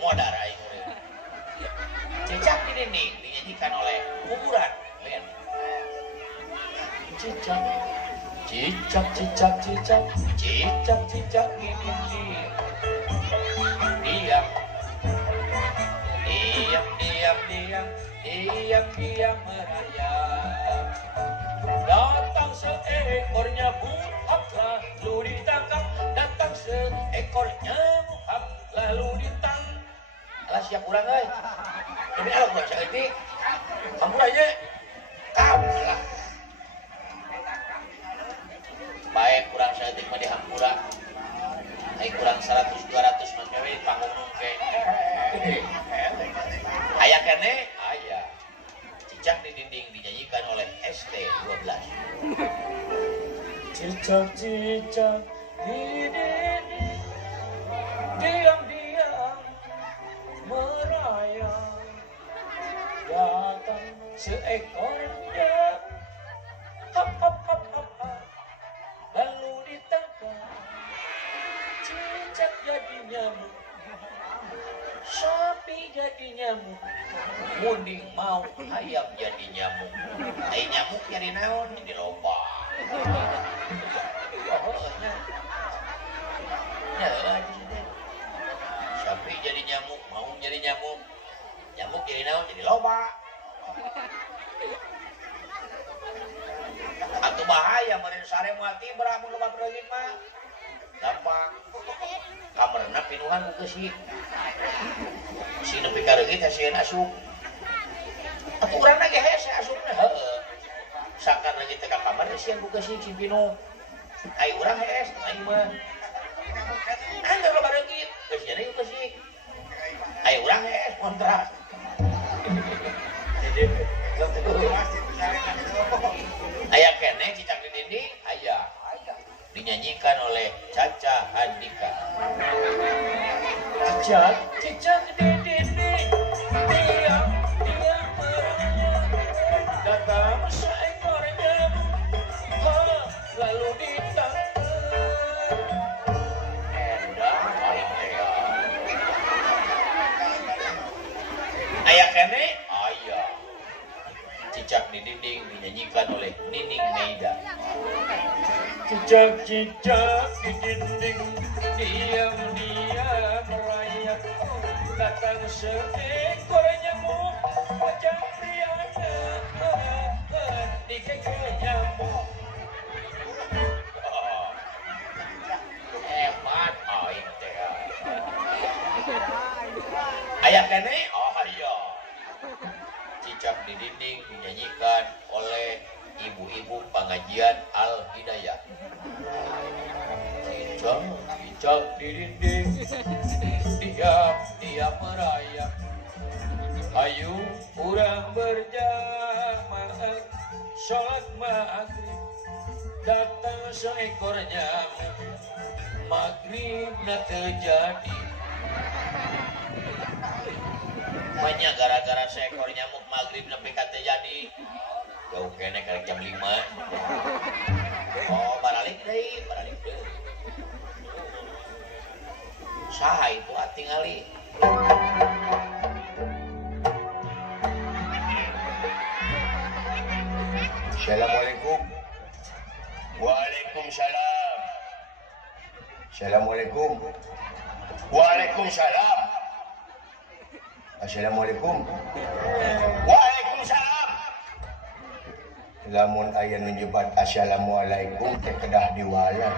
modar aing urang. Cicak di dinding dinyanyikan oleh kuburan. Ben. Cicak, cicak, cicak, cicak, cicak, cicak di dinding. Diam, diam, diam, diam, diam, diam merayap. Datang seekor nyamuk, hap, lalu ditangkap. Datang seekor nyamuk, hap, lalu ditangkap. Alah siap urang euy. Ini alat buat saeutik. Hampura aja. Kalah. Baik kurang saeutik mah dihampura. Ai kurang 100 200 mah we panggung nungke. Aya keneh? Aya. Cicak di dinding dinyanyikan oleh ST12. Cicak cicak di dinding diam-diam merayap. Datang seekor nyamuk, hap hap hap hap hap, lalu ditangkap. Cicak jadi nyamuk, sapi jadi nyamuk, munding mau ayam jadi nyamuk. Ai nyamuk jadi naon? Jadi loba. Sapi jadi nyamuk, mau jadi nyamuk. Nyamuk jadi naon? Jadi loba. Atuh bahaya meureun sare moal tibra mun loba bereugit mah. Gampang. Kamarna pinuhan ku keusik. Si nepi ka reugit hasieun asup. Atuh urangna ge hese asupna heueuh. Sakan reugit teh ka kamar hasieun ku keusik si pinu. Ai urang hees aing mah. Angger loba reugit, keusieun ku keusik. Ai urang hees kontrak. Aya keneh cicak di dinding, aya. Dinyanyikan oleh Caca Handika. Cicak, cicak di dinding, diam, diam merayap. Datang seekor nyamuk, lalu ditangkap. Endang aing teh. Aya keneh? Aya. Cicak di dinding dinyanyikan oleh Nining Meida. Cicak cicak di dinding diam-diam merayap. Datang seekor nyamuk, wajah prianya dikekeh nyamuk. Hebat aing teh. Aya keneh? Oh iya. Cicak di dinding dinyanyikan oleh ibu-ibu pengajian Al-Hidayah. Cicak, cicak di dinding, diam-diam merayap. Ayo urang berjamaah sholat maghrib. Datang seekor nyamuk, maghribna terjadi. Banyak gara-gara seekor nyamuk maghrib nepi ka teu jadi. Jauh kene karek jam 5. Oh, baralik deui, baralik deui. Saha itu atingali? Assalamualaikum. Waalaikumsalam. Assalamualaikum. Waalaikumsalam. Assalamualaikum. Waalaikumsalam. Lamun aya nu nyebat assalamualaikum teh kedah diwala.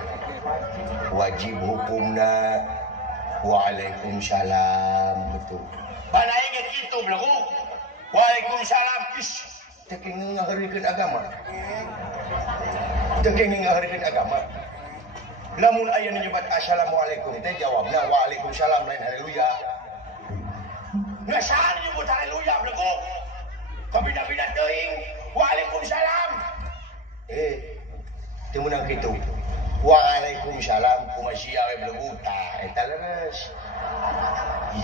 Wajib hukumna waalaikumsalam betul. Pan aing ge kitu blegu. Waalaikumsalam. Ish, teh kenging ngaharikeun agama. Teh kenging ngaharikeun agama. Lamun aya nu nyebat assalamualaikum teh jawabna waalaikumsalam lain haleluya. Ngasaan nyebut haleluya blegu. Kabina-bina teuing waalaikumsalam. Teu meunang kitu. Waalaikumsalam kumaha we blegu tah eta leres.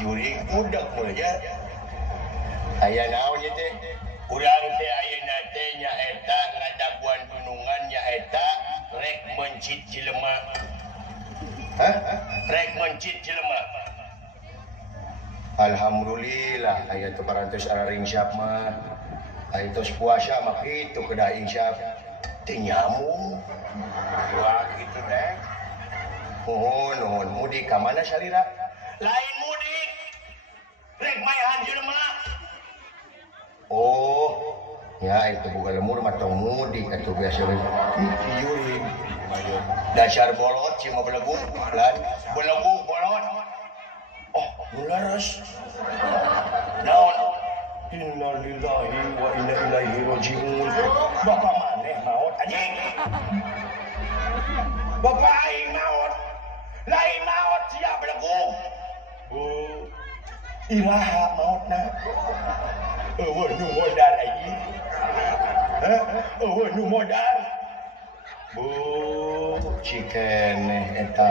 Yuri udak mulai ya. Aya naon ieu teh? Urang teh ayeuna teh nyaeta ngadaguan tunungan nyaeta rek mencit jelema. Hah? Rek mencit jelema. Alhamdulillah aya teu parantos araring syap mah. Aya tos puasa mah kitu kedah syap. Teu nyamung. Wah gitu deh. Nuhun mudik ka mana salira? Lain mudik. Rek mayahan jelema. Oh, ya itu bukan lemur mah tong mudik atuh biasa we. Ieu dasar bolot cuma belegung lan belegung bolot. Oh, mularas. Naon? Innalillahi wa inna ilaihi rajiun. Bapak maneh maot anjing. Bapak aing maot. Lain maot sia belegung. Iraha maotna. Eueuh nu modal anjing. Heh, eueuh nu modal. Cikeneh eta.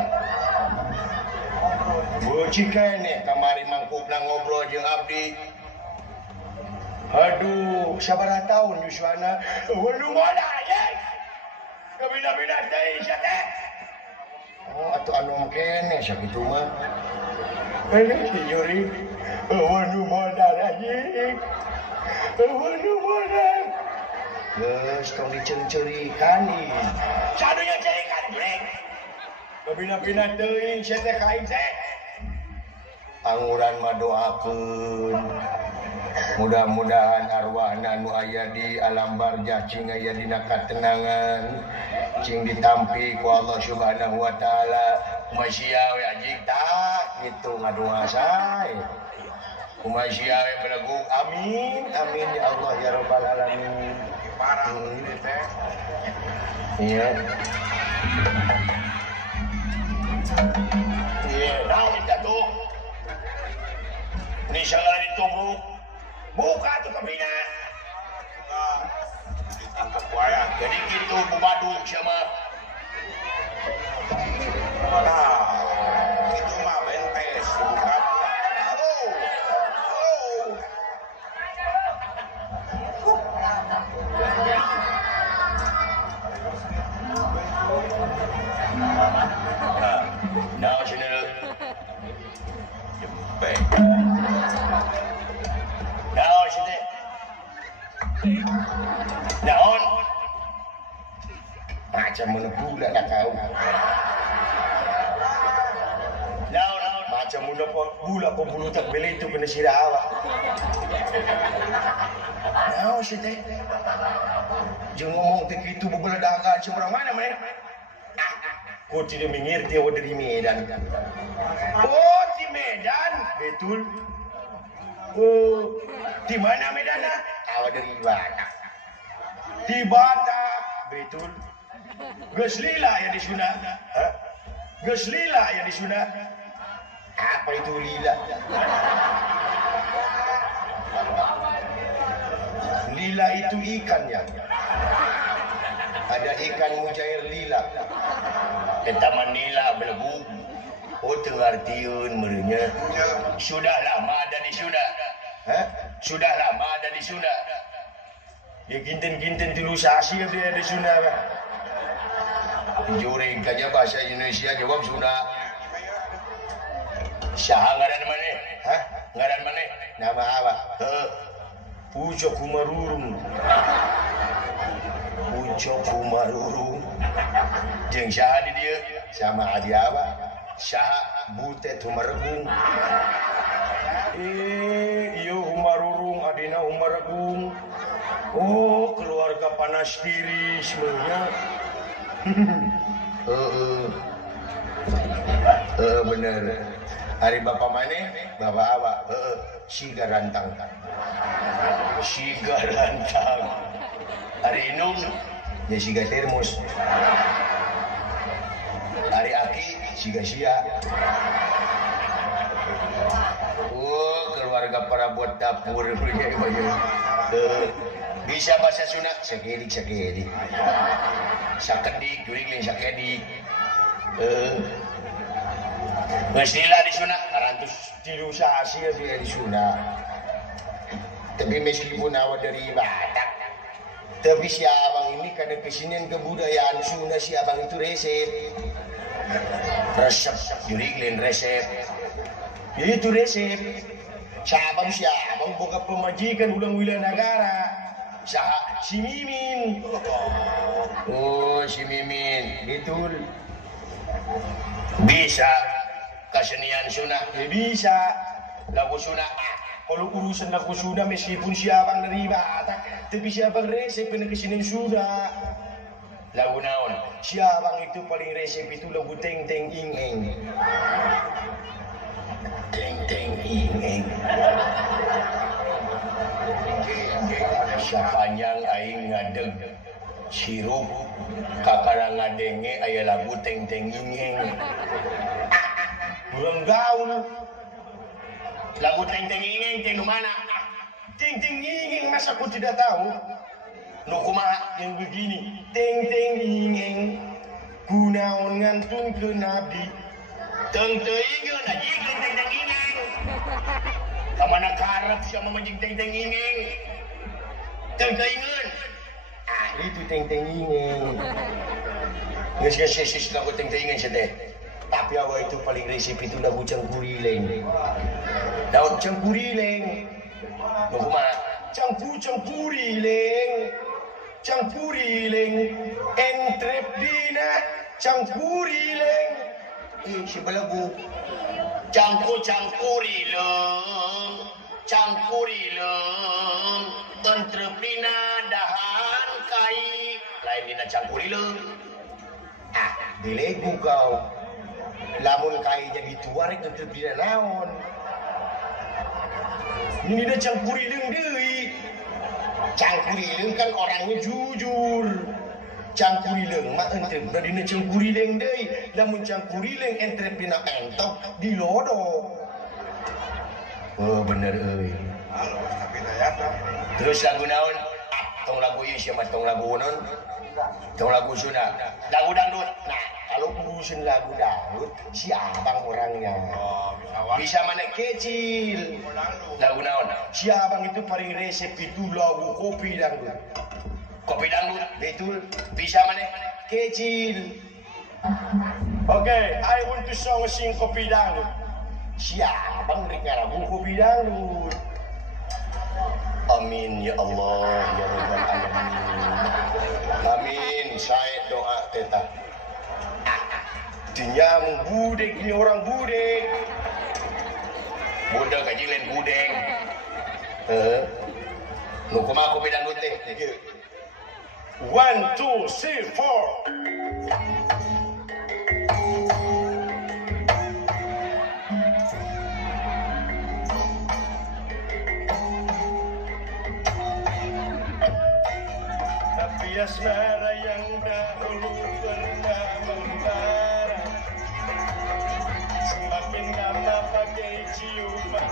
Cikeneh kamari mangkupna ngobrol jeung abdi. Aduh, sabaraha taun Yuswana? Nu modal anjing. Kabina-bina teh sia teh. Oh, atuh anu keneh sakitu mah. Si Yuri, nu modal anjing. Nu modal. Geus tong diceri-cerikan ieu. Sadunya cerikan jureng. Kabina-bina teuing sia teh ka aing teh. Anguran mah doakeun. Mudah-mudahan arwahna nu aya di alam barzah cing aya dina katenangan cing ditampi ku Allah Subhanahu wa taala kumaha we anjing tah kitu ngadoa sae kumaha we belegung amin amin ya Allah ya rabbal alamin Parah ini teh. iya naon eta tuh ini salah ditubruk buka tuh kabina. Ditangkap wae. Jadi gitu bubadung sama. Nah, itu mah bentes bukan. Halo. Nah, sini dulu. Jempek. Nah, sini. Naon? Macam mana pula dah kau? Naon? Macam mana pula pembuluh tak beli itu kena sirah awak. Naon sini? Jangan ngomong begitu berbeledakan seberang mana main? Kau tidak mengerti awak dari Medan. Oh, di Medan? Betul. Oh, di mana Medan? Awak dari Batak. Di Batak, betul. Geus lila ya di Sunda. Hah? Geus lila ya di Sunda. Apa itu lila? Lila itu ikan ya. Ada ikan mujair lila. Eta manila belegu. Oh, tengartieun merenya. Sudah lama ada di Sunda. Hah? Sudah lama ada di Sunda. Ya ginten-ginten tilu sasi dia di Sunda. Jureng kaja bahasa Indonesia jawab Sunda. Saha ngaran maneh? Hah? Ngaran maneh? Nama apa? Pucuk Kumarurung. Pucuk Kumarurung. Jeung saha di dieu? Sama adi apa? Saha Butet Humaregung. Iyo Humarurung adina Humaregung. Oh, keluarga panas diri semuanya. Bener. Hari bapak mana? Bapak apa? Siga rantang. Siga rantang. Hari Inung, ya siga termos. Hari Aki, siga sia. Oh, keluarga perabot dapur. Bisa bahasa Sunda, sakedik. Sakedik, juring sakedik. Mestilah di Sunda, 403 sasi dia di Sunda. Tapi meskipun awak dari Batak, tapi si abang ini karena kesenian kebudayaan Sunda si abang itu resep, juring resep. Itu resep. Sabang siabang boga pemajikan ulang wilayah negara. Saha si Mimin. Oh, si Mimin, betul. Bisa kesenian Sunda, ya bisa. Lagu Sunda. Kalau urusan lagu Sunda meskipun siabang dari Batak, tapi siabang resep pernah kesenian Sunda. Lagu naon? Siabang itu paling resep itu lagu Teng Teng Ing Eng. Teng Teng Ing Eng. Sapanjang aing ngadeg sirup kakara ngadenge aya lagu Teng Teng Ing Eng. Urang gaul. Lagu Teng Teng Ing Eng teh mana? Teng Teng Ing Eng masa aku tidak tahu. Nu kumaha yang begini. Teng Teng Ing Eng kunaon ngantun ke Nabi. Teng teu ingeun anjing Teng Teng Ing Eng. Kamana karep sama menjing Teng Teng Ing Eng. Teng teu ingeun. Ah itu Teng Teng Ing Eng. Geus sis lagu Teng Teng Ing Eng teh. Tapi awal itu paling resep itu lagu Cangkurileng. Daun Cangkurileng. Nu kumaha? Cangkurileng. Cangkurileng. Entrep dina Cangkurileng. Si belagu. Cangkurileng. Cangkurileng. Entrep dina dahan kai. Lain dina Cangkurileng. Ah, dilegu kau. Lamun kai jadi tuarek untuk tidak naon. Ini dah Cangkurileng deui. Cangkurileng kan orangnya jujur. Cangkurileng mah entrep dina Cangkurileng deui. Lamun Cangkurileng entrep dina entok dilodok. Oh bener euy. Halo, tapi dayana. Terus lagu naon? Tong lagu ieu sia mah tong lagu naon? Tong lagu Sunda. Lagu dangdut. Nah, kalau urusan lagu dangdut, si abang orangnya. Oh, bisa wah. Bisa mana kecil. Lagu naon? Si abang itu paling resep itu lagu kopi dangdut. Kopi dangdut, betul. Bisa mana kecil. Oke, I want to sing kopi dangdut. Si abang rek lagu kopi dangdut. Amin ya Allah ya Rabbal Alamin. Amin. Saya doa teta. Dinyam budek ini orang budek. Budak aja lain budek. Nu kumaha kopi dangdut teh? 1 2 3 4. Asmara yang dahulu pernah membara, semakin lama bagai ciuman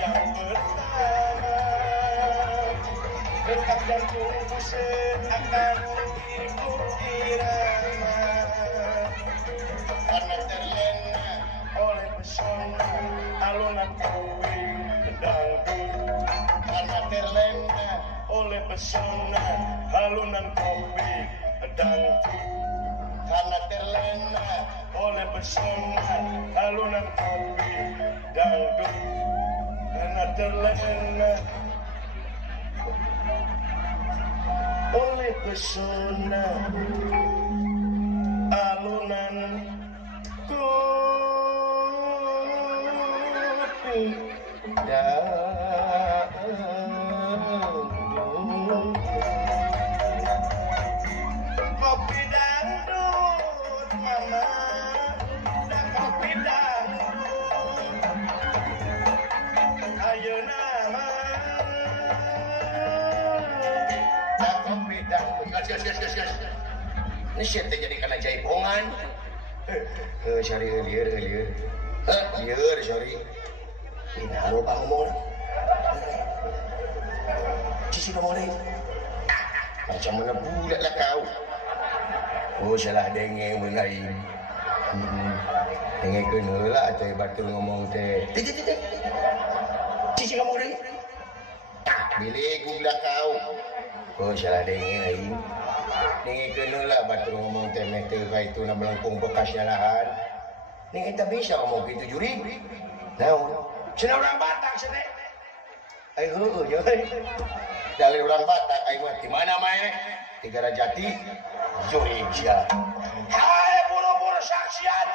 yang pertama. Detak jantungku seakan mengikuti irama, karena terlena oleh pesona alunan kopi dangdut. Karena terlena oleh pesona alunan kopi dangdut. Karena terlena oleh pesona alunan kopi dangdut. Karena terlena oleh pesona alunan kopi dangdut. Kopi dangdut mama, dan kopi dangdut ayo nama, dan kopi dangdut. Gas. Ini siapa jadi kena jaipongan? Sorry liar. Liar sorry. Ini halo bang ngomong. Sudah mulai. Macam mana budak lah kau. Oh salah dengeng mengaim. Dengeng kena lah atau batul ngomong teh. Cici kamu ni. Bilik budak kau. Oh salah dengeng aim. Dengeng kena lah batul ngomong teh meter kau itu nak melengkung bekas jalahan. Dengeng tak bisa ngomong gitu juri. Nah, senang orang Batak sedek. Ayo dari orang Batak ayo di mana main di Garajati Jogja. Hai buru-buru saksian.